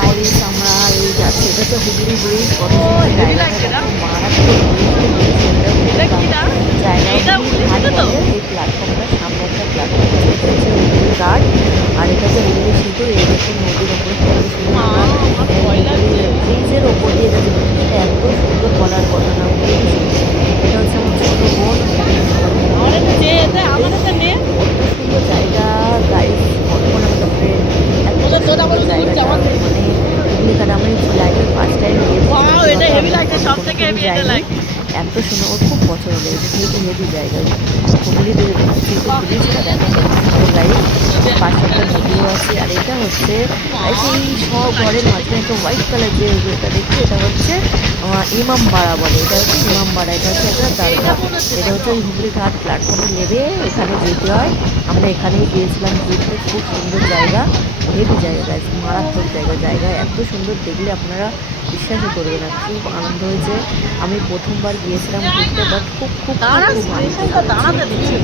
Guys আমরা এই যাচ্ছি, এটা হচ্ছে হুগলি ব্রিজ। কত সুন্দর জায়গাটা, মারাত্মক জায়গা হুগলি ঘাট বলে এই প্ল্যাটফর্মটা। সামনে একটা প্ল্যাটফর্ম আছে, এটা হচ্ছে হুগলি ঘাট, আর এটা হচ্ছে হুগলি সেতু। এই দেখুন নদীর ওপরে কত সুন্দর আমরা ব্রিজের ওপর দিয়ে যাচ্ছে। ব্রিজটা এত সুন্দর বলার কথা না, খুবই সুন্দর। এটা হচ্ছে আমার ছোট বোন, কত সুন্দর জায়গা গাইস, বর্ধমান আমাদের ফ্রেন্ড। এত সুন্দর জায়গাটা, মানে হুগলি ঘাট আমি লাইফে ফার্স্ট টাইম গিয়েছি, যাইনি। এত সুন্দর, ওর খুব পছন্দ লেগেছে, হেভি হেভি জায়গা। হুগলি যেহেতু ব্রিজটা দেখো কত সুন্দর গাইস, পাশে একটা নদীও আছে। আর এটা হচ্ছে এই সব ঘরের মাঝখানে একটা হোয়াইট কালার যে যেটা দেখছি, এটা হচ্ছে ইমামবাড়া বলে। এটা হচ্ছে ইমামবাড়া, এটা হচ্ছে একটা দরগা। এটা হচ্ছে হুগলি ঘাট প্ল্যাটফর্মে নেমে এখানে যেতে হয়। আমরা এখানেই গিয়েছিলাম ঘুরতে, খুব সুন্দর জায়গা, হেভি জায়গা গাইস, মারাত্মক জায়গা। জায়গা এত সুন্দর, দেখলে আপনারা বিশ্বাসই করবে না। খুব আনন্দ হয়েছে। আমি প্রথমবার গিয়েছিলাম ঘুরতে, বাট খুব খুব খুব খুব আনন্দ হয়েছে।